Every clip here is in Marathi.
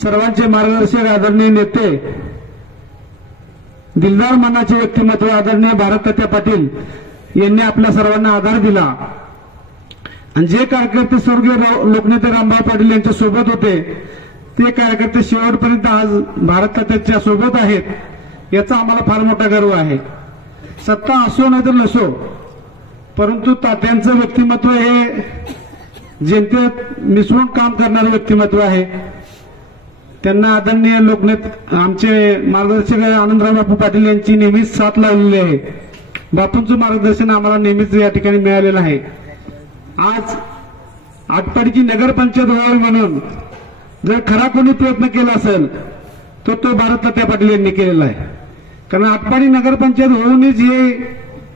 सर्वांचे मार्गदर्शक आदरणीय नेते, दिलदार मनाचे व्यक्तिमत्व आदरणीय भारततात्या पाटील यांनी आपल्या सर्वांना आधार दिला आणि जे कार्यकर्ते स्वर्गीय लोकनेते रामभाऊ पाटील यांच्या सोबत होते ते कार्यकर्ते शेवटपर्यंत आज भारततात्याच्या सोबत आहेत याचा आम्हाला फार मोठा गर्व आहे। सत्ता असो नाही तर नसो, परंतु तात्यांचं व्यक्तिमत्व हे जनतेत मिसळून काम करणारे व्यक्तिमत्व आहे। त्यांना आदरणीय लोकनेते आमचे मार्गदर्शक आनंदराव बापू पाटील यांची नेहमीच साथ लावलेली आहे। बापूंचं मार्गदर्शन आम्हाला नेहमीच या ठिकाणी मिळालेलं आहे। आज आटपाडीची नगरपंचायत व्हावी म्हणून जर खरा कोणी प्रयत्न केला असेल तर तो भारततात्या पाटील यांनी केलेला आहे। कारण आटपाडी नगरपंचायत होऊनच हे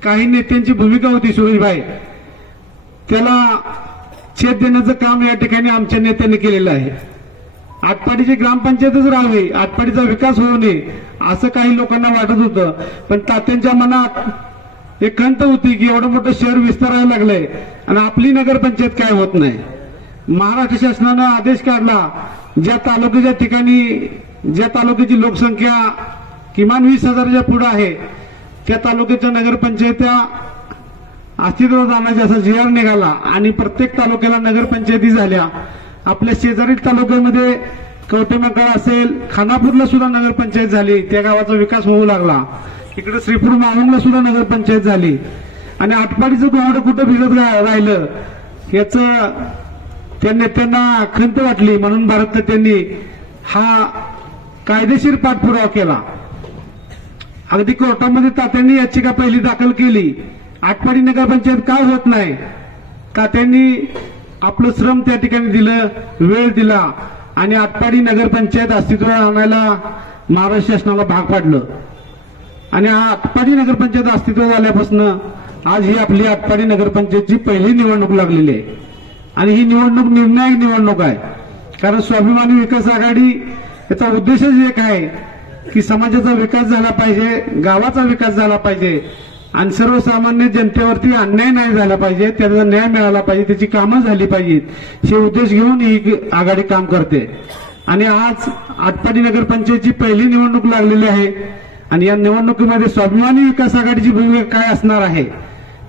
काही नेत्यांची भूमिका होती सुरेशभाई, त्याला छेद देण्याचं काम या ठिकाणी आमच्या नेत्यांनी केलेलं आहे। आटपाडीची ग्रामपंचायतच राहावी, आटपाडीचा विकास होऊ नये असं काही लोकांना वाटत होतं, पण तात्यांच्या मनात एक खंत होती की एवढं मोठं शहर विस्तारायला लागलंय आणि आपली नगरपंचायत काय होत नाही। महाराष्ट्र शासनानं आदेश काढला, ज्या तालुक्याच्या ठिकाणी ज्या तालुक्याची लोकसंख्या किमान 20,000च्या पुढे आहे त्या तालुक्याच्या नगरपंचायत्या अस्तित्वात आणायचा असा जी.आर. निघाला आणि प्रत्येक तालुक्याला नगरपंचायती झाल्या। आपल्या शेजारील तालुक्यामध्ये कवटेमंकाळ असेल, खानापूरला सुद्धा नगरपंचायत झाली, त्या गावाचा विकास होऊ लागला। इकडे श्रीपूर माहुंगला सुद्धा नगरपंचायत झाली आणि आटपाडीचं दोहडं कुठं भिजत राहिलं याचं त्या नेत्यांना खंत वाटली, म्हणून भारततात्यांनी हा कायदेशीर पाठपुरावा केला। अगदी कोर्टामध्ये तात्यांनी याचिका पहिली दाखल केली, आटपाडी नगरपंचायत का होत नाही। तात्यांनी आपलं श्रम त्या ठिकाणी दिलं, वेळ दिला आणि आटपाडी नगरपंचायत अस्तित्वात आणायला महाराष्ट्र शासनाला भाग पाडलं आणि आटपाडी नगरपंचायत अस्तित्वात आल्यापासून आज ही आपली आटपाडी नगरपंचायतची पहिली निवडणूक लागलेली आहे आणि ही निवडणूक निर्णायक निवडणूक आहे। कारण स्वाभिमानी विकास आघाडी याचा उद्देशच एक आहे की समाजाचा विकास झाला पाहिजे, गावाचा विकास झाला पाहिजे आणि सर्वसामान्य जनतेवरती अन्याय नाही झाला पाहिजे, त्याचा न्याय मिळाला पाहिजे, त्याची कामं झाली पाहिजेत हे उद्देश घेऊन ही आघाडी काम करते। आणि आज आटपाडी नगरपंचायतची पहिली निवडणूक लागलेली आहे आणि या निवडणुकीमध्ये स्वाभिमानी विकास आघाडीची भूमिका काय असणार आहे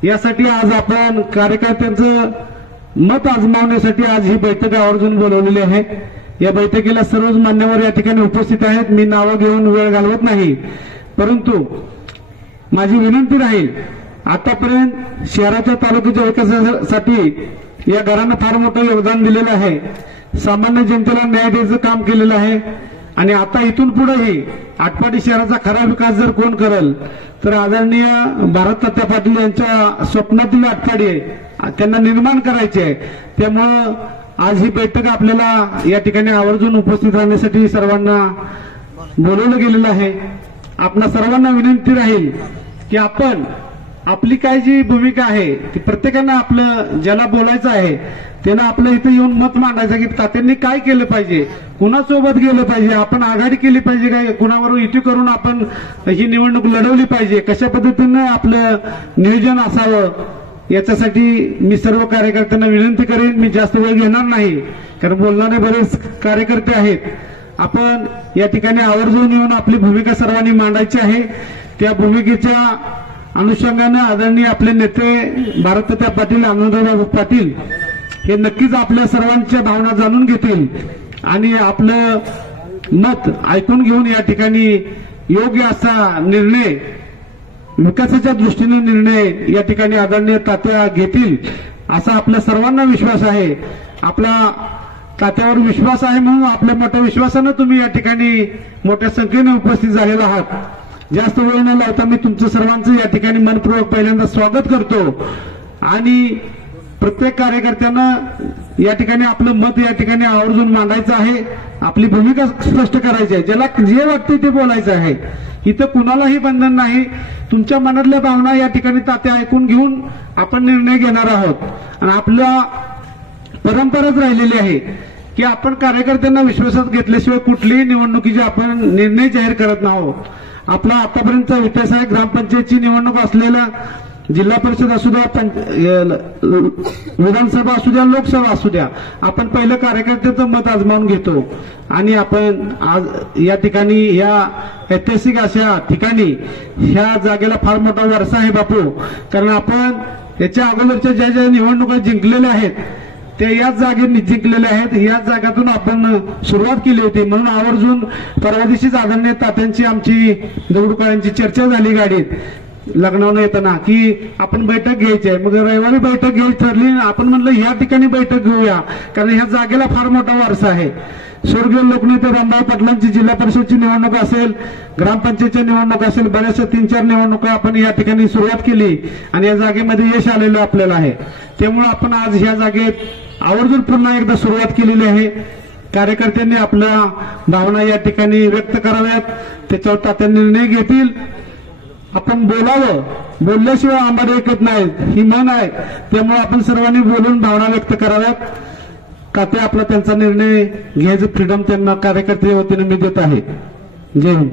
यासाठी आज आपण कार्यकर्त्यांचं मत आजमावण्यासाठी आज ही बैठक आवर्जून बोलवलेली आहे। या बैठकीला सर्वच मान्यवर या ठिकाणी उपस्थित आहेत। मी नावं घेऊन वेळ घालवत नाही, परंतु माझी विनंती राहील, आतापर्यंत शहराच्या तालुक्याच्या विकासासाठी या घरानं फार मोठं योगदान दिलेलं आहे, सामान्य जनतेला न्याय द्यायचं काम केलेलं आहे आणि आता इथून पुढेही आटपाडी शहराचा खरा विकास जर कोण करेल तर आदरणीय भारततात्या पाटील यांच्या स्वप्नातील आटपाडी आहे, त्यांना निर्माण करायचे आहे। त्यामुळं आज ही बैठक आपल्याला या ठिकाणी आवर्जून उपस्थित राहण्यासाठी सर्वांना बोलवलं गेलेलं आहे। आपणा सर्वांना विनंती राहील की आपण आपली काय जी भूमिका आहे ती प्रत्येकानं आपलं ज्याला बोलायचं आहे त्यानं आपलं इथं येऊन मत मांडायचं की तात्यांनी काय केलं पाहिजे, कुणासोबत गेलं पाहिजे, आपण आघाडी केली पाहिजे काय, कुणावर युती करून आपण ही निवडणूक लढवली पाहिजे, कशा पद्धतीनं आपलं नियोजन असावं याच्यासाठी मी सर्व कार्यकर्त्यांना विनंती करेन। मी जास्त वेळ घेणार नाही कारण बोलणारे बरेच कार्यकर्ते आहेत। आपण या ठिकाणी आवर्जून येऊन आपली भूमिका सर्वांनी मांडायची आहे। त्या भूमिकेच्या अनुषंगाने आदरणीय आपले नेते भारततात्या पाटील, आनंदराव पाटील हे नक्कीच आपल्या सर्वांच्या भावना जाणून घेतील आणि आपलं मत ऐकून घेऊन या ठिकाणी योग्य असा निर्णय, विकासाच्या दृष्टीने निर्णय या ठिकाणी आदरणीय तात्या घेतील असा आपल्या सर्वांना विश्वास आहे। आपला तात्यावर विश्वास आहे म्हणून आपल्या मोठ्या विश्वासानं तुम्ही या ठिकाणी मोठ्या संख्येने उपस्थित झालेला आहात। जास्त वेळ न लावता मी तुमचं सर्वांचं या ठिकाणी मनपूर्वक पहिल्यांदा स्वागत करतो आणि प्रत्येक कार्यकर्त्यानं या ठिकाणी आपलं मत या ठिकाणी आवर्जून मांडायचं आहे, आपली भूमिका स्पष्ट करायची आहे, ज्याला जे वाटते ते बोलायचं आहे। इथं कुणालाही बंधन नाही, तुमच्या मनातल्या भावना या ठिकाणी तात्या ऐकून घेऊन आपण निर्णय घेणार आहोत आणि आपल्या परंपराच राहिलेली आहे की आपण कार्यकर्त्यांना विश्वासात घेतल्याशिवाय कुठलीही निवडणुकीचे आपण निर्णय जाहीर करत नाहोत। आपला आतापर्यंतचा इतिहास आहे, ग्रामपंचायतची निवडणूक असलेल्या जिल्हा परिषद असू द्या, विधानसभा असू द्या, लोकसभा असू द्या, आपण पहिलं कार्यकर्त्याचं मत आजमावून घेतो आणि आपण आज या ठिकाणी या ऐतिहासिक अशा ठिकाणी ह्या जागेला फार मोठा वारसा आहे बापू. कारण आपण याच्या अगोदरच्या ज्या ज्या निवडणुका जिंकलेल्या आहेत त्या याच जागेने जिंकलेल्या आहेत. याच जागातून आपण सुरुवात केली होती. म्हणून आवर्जून परवा दिवशीच आदरणीय तात्यांची आमची दगडूकाळ्यांची चर्चा झाली गाडीत लग्नावरून येताना की आपण बैठक घ्यायची आहे. मग रविवारी बैठक घ्यायची ठरली. आपण म्हणलं या ठिकाणी बैठक घेऊया कारण ह्या जागेला फार मोठा वारसा आहे. स्वर्गीय लोकनेते रामभाऊ पाटलांची जिल्हा परिषदची निवडणूक असेल, ग्रामपंचायतच्या निवडणूक असेल, बऱ्याचशा 3-4 निवडणुका आपण या ठिकाणी सुरुवात केली आणि या जागेमध्ये यश आलेलं आपल्याला आहे. त्यामुळे आपण आज ह्या जागेत आवर्जून पुन्हा एकदा सुरुवात केलेली आहे. कार्यकर्त्यांनी आपल्या भावना या ठिकाणी व्यक्त कराव्यात, त्याच्यावर तात्या निर्णय घेतील. आपण बोलावं, बोलल्याशिवाय आंबाडे ऐकत नाहीत ही म्हण आहे. त्यामुळे आपण सर्वांनी बोलून भावना व्यक्त कराव्यात. तात्या आपला त्यांचा निर्णय घ्यायचं फ्रीडम त्यांना कार्यकर्ते वतीने मी देत आहे. जय हिंद.